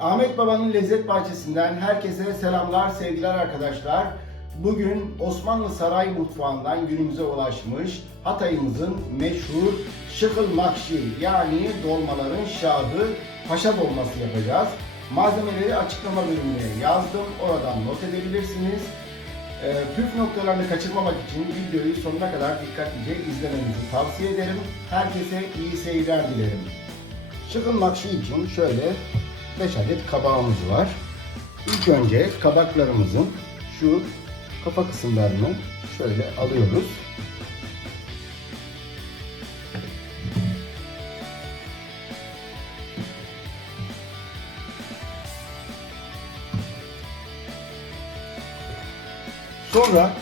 Ahmet Baba'nın Lezzet Bahçesi'nden herkese selamlar, sevgiler arkadaşlar. Bugün Osmanlı Saray Mutfağı'ndan günümüze ulaşmış Hatay'ımızın meşhur şıkıl makşi yani dolmaların şahı paşa dolması yapacağız. Malzemeleri açıklama bölümüne yazdım. Oradan not edebilirsiniz. Ee, püf noktalarını kaçırmamak için videoyu sonuna kadar dikkatlice izlemenizi tavsiye ederim. Herkese iyi seyirler dilerim. Şıkıl makşi için şöyle 5 adet kabağımız var. İlk önce kabaklarımızın şu kafa kısımlarını şöyle alıyoruz. Sonra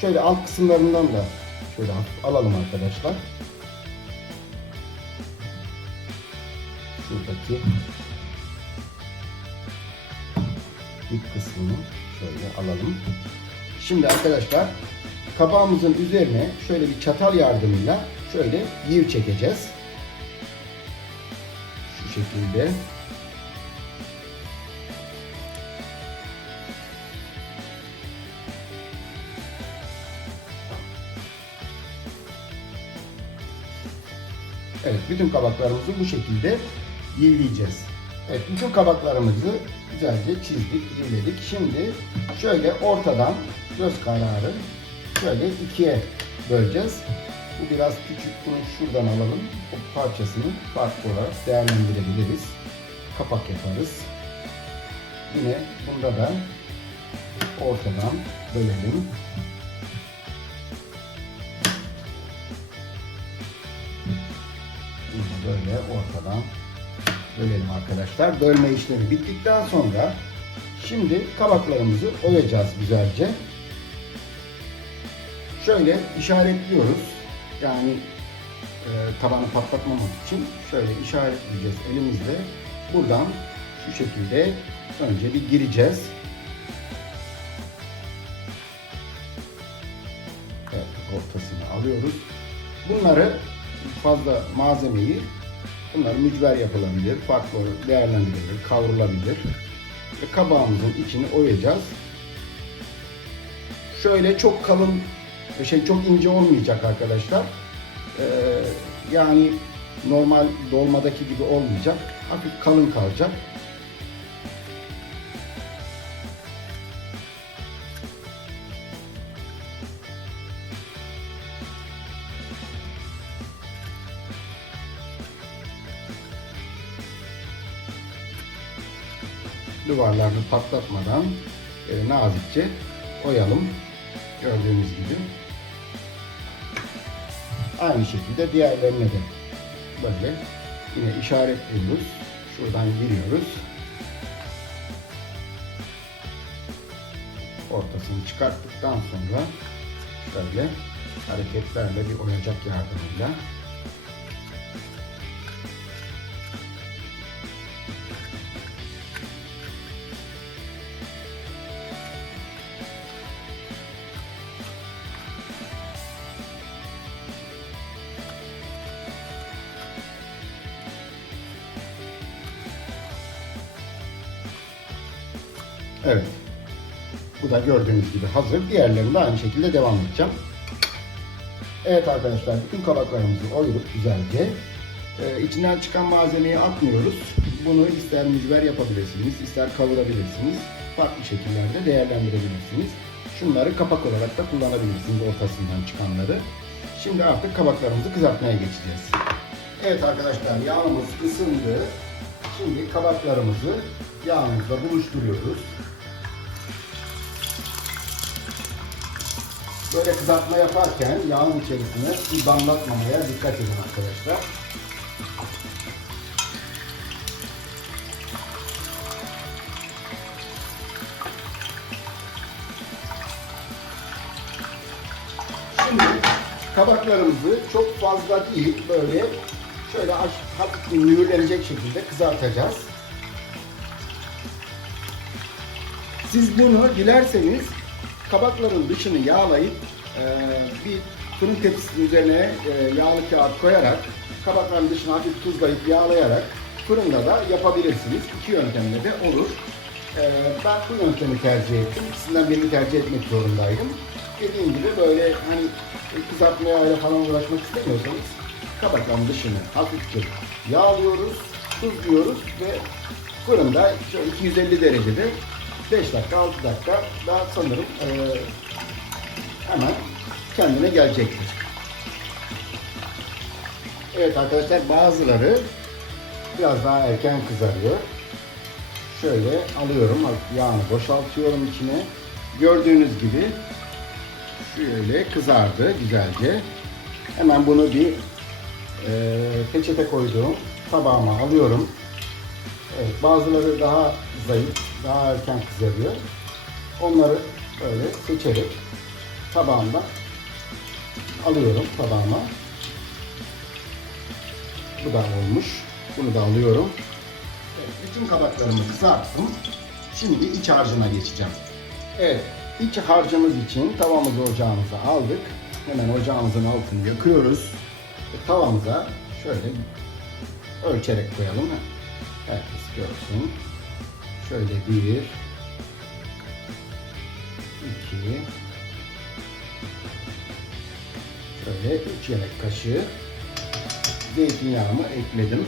şöyle alt kısımlarından da şöyle alalım arkadaşlar. Şuradaki kısmını şöyle alalım. Şimdi arkadaşlar kabağımızın üzerine şöyle bir çatal yardımıyla şöyle yiv çekeceğiz. Şu şekilde. Evet, bütün kabaklarımızı bu şekilde yivleyeceğiz. Evet, bütün kabaklarımızı güzelce çizdik, yivledik. Şimdi şöyle ortadan göz kararı şöyle ikiye böleceğiz. Bu biraz küçük, bunu şuradan alalım. O parçasını farklı olarak değerlendirebiliriz. Kapak yaparız. Yine bunda da ortadan bölelim. Böyle ortadan bölelim arkadaşlar. Bölme işlemi bittikten sonra şimdi kabaklarımızı oyacağız güzelce. Şöyle işaretliyoruz. Yani e, tabanı patlatmamak için şöyle işaretleyeceğiz elimizle. Buradan şu şekilde önce bir gireceğiz. Evet, ortasını alıyoruz. Bunları fazla malzemeyi bunlar mücver yapılabilir, farklı olarak değerlendirilebilir, kavrulabilir. Ve kabağımızın içini oyacağız. Şöyle çok kalın, şey çok ince olmayacak arkadaşlar. Ee, yani normal dolmadaki gibi olmayacak. Hafif kalın kalacak. Duvarlarını patlatmadan e, nazikçe oyalım. Gördüğünüz gibi. Aynı şekilde diğerlerine de böyle yine işaretliyoruz. Şuradan giriyoruz. Ortasını çıkarttıktan sonra şöyle hareketlerle bir oyacak yardımıyla da gördüğünüz gibi hazır. Diğerlerini de aynı şekilde devam edeceğim. Evet arkadaşlar bütün kabaklarımızı oyup güzelce ee, içinden çıkan malzemeyi atmıyoruz. Bunu ister mücver yapabilirsiniz, ister kavurabilirsiniz. Farklı şekillerde değerlendirebilirsiniz. Şunları kapak olarak da kullanabilirsiniz ortasından çıkanları. Şimdi artık kabaklarımızı kızartmaya geçeceğiz. Evet arkadaşlar yağımız ısındı. Şimdi kabaklarımızı yağımızla buluşturuyoruz. Böyle kızartma yaparken yağın içerisine su damlatmamaya dikkat edin arkadaşlar. Şimdi kabaklarımızı çok fazla değil böyle şöyle hafif mühürlenecek şekilde kızartacağız. Siz bunu dilerseniz kabakların dışını yağlayıp e, bir fırın tepsisinin üzerine e, yağlı kağıt koyarak kabakların dışını hafif tuzlayıp yağlayarak fırında da yapabilirsiniz. İki yöntemle de olur. Ee, ben bu yöntemi tercih ettim. İkisinden birini tercih etmek zorundaydım. Dediğim gibi böyle hani kızartmaya öyle falan uğraşmak istemiyorsanız kabakların dışını hafifçe yağlıyoruz, tuzluyoruz ve fırında şöyle 250 derecede 5 dakika 6 dakika daha sanırım eee, hemen kendine gelecektir. Evet arkadaşlar bazıları biraz daha erken kızarıyor. Şöyle alıyorum yağını boşaltıyorum içine. Gördüğünüz gibi şöyle kızardı güzelce. Hemen bunu bir e, peçete koyduğum tabağıma alıyorum. Evet, bazıları daha zayıf, daha erken kızarıyor. Onları böyle seçerek tabağımda alıyorum tabağıma. Bu da olmuş. Bunu da alıyorum. Evet, bütün kabaklarımı kızarttım. Şimdi iç harcına geçeceğim. Evet, iç harcımız için tavamızı ocağımıza aldık. Hemen ocağımızın altını yakıyoruz. Ve tavamıza şöyle ölçerek koyalım. Herkes görsün. Şöyle bir, iki, şöyle üç yemek kaşığı zeytinyağımı ekledim.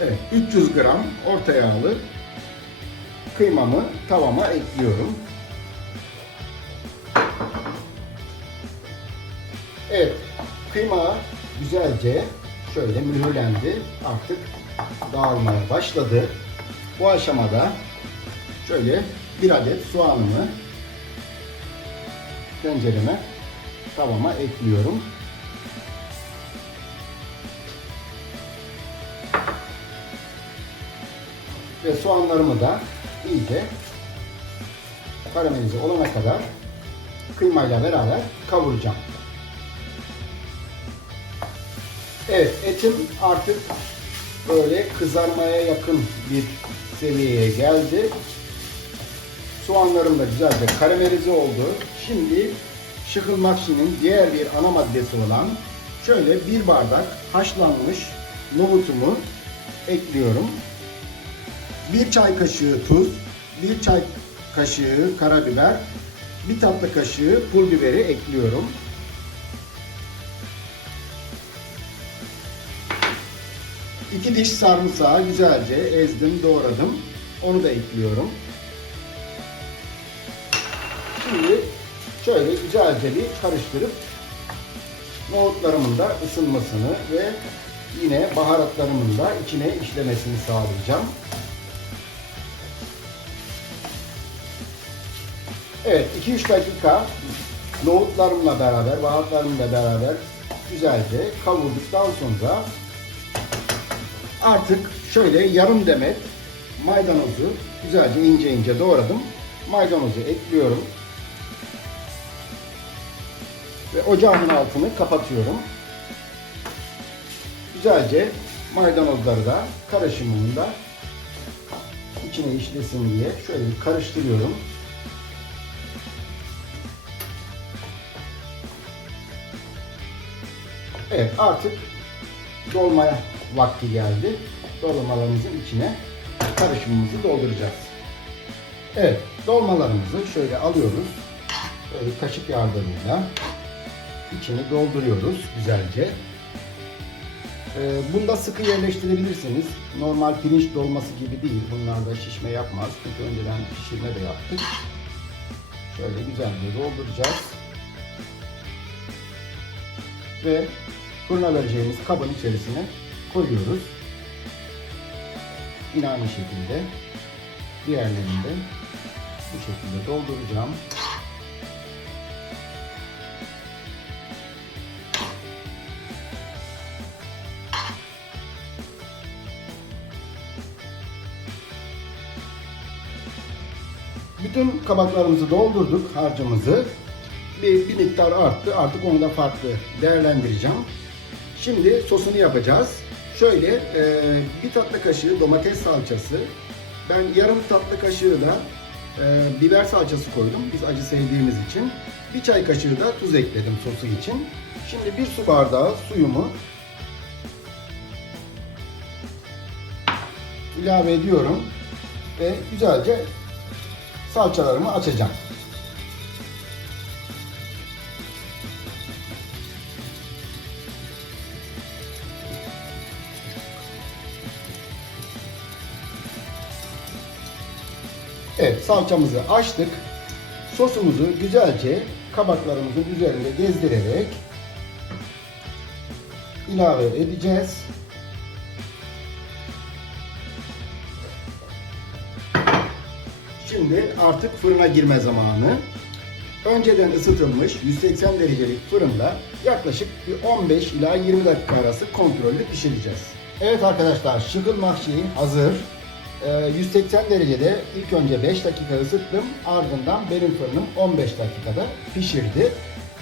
Evet, 300 gram orta yağlı kıymamı tavama ekliyorum. Evet, kıyma güzelce şöyle mühürlendi. Artık dağılmaya başladı. Bu aşamada şöyle bir adet soğanımı tencereme tavama ekliyorum. Ve soğanlarımı da iyice karamelize olana kadar kıymayla beraber kavuracağım. Evet, etim artık böyle kızarmaya yakın bir seviyeye geldi. Soğanlarım da güzelce karamelize oldu. Şimdi şıkıl makşinin diğer bir ana maddesi olan şöyle bir bardak haşlanmış nohutumu ekliyorum. Bir çay kaşığı tuz, bir çay kaşığı karabiber, bir tatlı kaşığı pul biberi ekliyorum. İki diş sarımsağı güzelce ezdim, doğradım. Onu da ekliyorum. Şimdi şöyle güzelce bir karıştırıp nohutlarımın da ısınmasını ve yine baharatlarımın da içine işlemesini sağlayacağım. Evet 2-3 dakika nohutlarımla beraber, baharatlarımla beraber güzelce kavurduktan sonra artık şöyle yarım demet maydanozu güzelce ince ince doğradım. Maydanozu ekliyorum. Ve ocağımın altını kapatıyorum. Güzelce maydanozları da karışımının da içine işlesin diye şöyle bir karıştırıyorum. Evet artık dolmaya vakti geldi. Dolmalarımızın içine karışımımızı dolduracağız. Evet dolmalarımızı şöyle alıyoruz. Böyle kaşık yardımıyla içini dolduruyoruz güzelce. Ee, bunda sıkı yerleştirebilirsiniz. Normal pirinç dolması gibi değil. Bunlarda şişme yapmaz. Çünkü önceden pişirme de yaptık. Şöyle güzelce dolduracağız. Ve fırına vereceğimiz kabın içerisine koyuyoruz. Yine aynı şekilde diğerlerini de bu şekilde dolduracağım. Bütün kabaklarımızı doldurduk harcımızı. Bir, bir miktar arttı. Artık onu da farklı değerlendireceğim. Şimdi sosunu yapacağız. Şöyle e, bir tatlı kaşığı domates salçası. Ben yarım tatlı kaşığı da e, biber salçası koydum. Biz acı sevdiğimiz için. Bir çay kaşığı da tuz ekledim sosu için. Şimdi bir su bardağı suyumu ilave ediyorum ve güzelce salçalarımı açacağım. Evet salçamızı açtık. Sosumuzu güzelce kabaklarımızın üzerinde gezdirerek ilave edeceğiz. Şimdi artık fırına girme zamanı. Önceden ısıtılmış 180 derecelik fırında yaklaşık bir 15 ila 20 dakika arası kontrollü pişireceğiz. Evet arkadaşlar şıkıl mahşi hazır. Ee, 180 derecede ilk önce 5 dakika ısıttım. Ardından benim fırınım 15 dakikada pişirdi.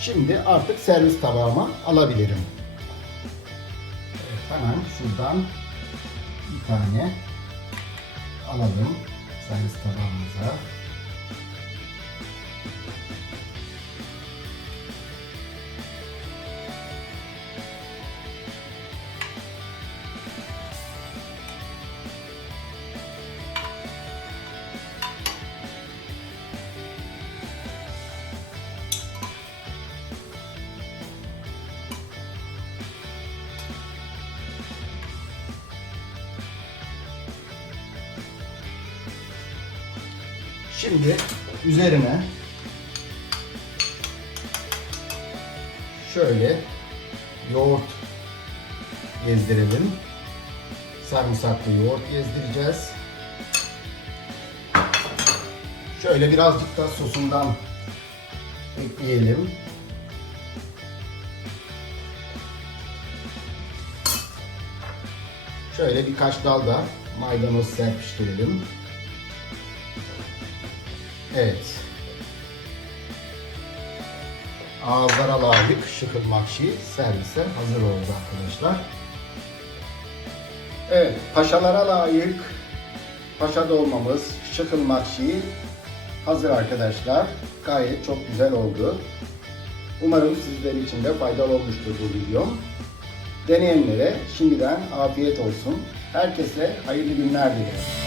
Şimdi artık servis tabağıma alabilirim. Hemen şuradan bir tane alalım servis tabağımıza. Şimdi üzerine şöyle yoğurt gezdirelim. Sarımsaklı yoğurt gezdireceğiz. Şöyle birazcık da sosundan ekleyelim. Şöyle birkaç dal da maydanoz serpiştirelim. Evet. Ağızlara layık şıkır makşi servise hazır oldu arkadaşlar. Evet, paşalara layık paşa dolmamız, şıkır makşi hazır arkadaşlar. Gayet çok güzel oldu. Umarım sizler için de faydalı olmuştur bu videom. Deneyenlere şimdiden afiyet olsun. Herkese hayırlı günler dilerim.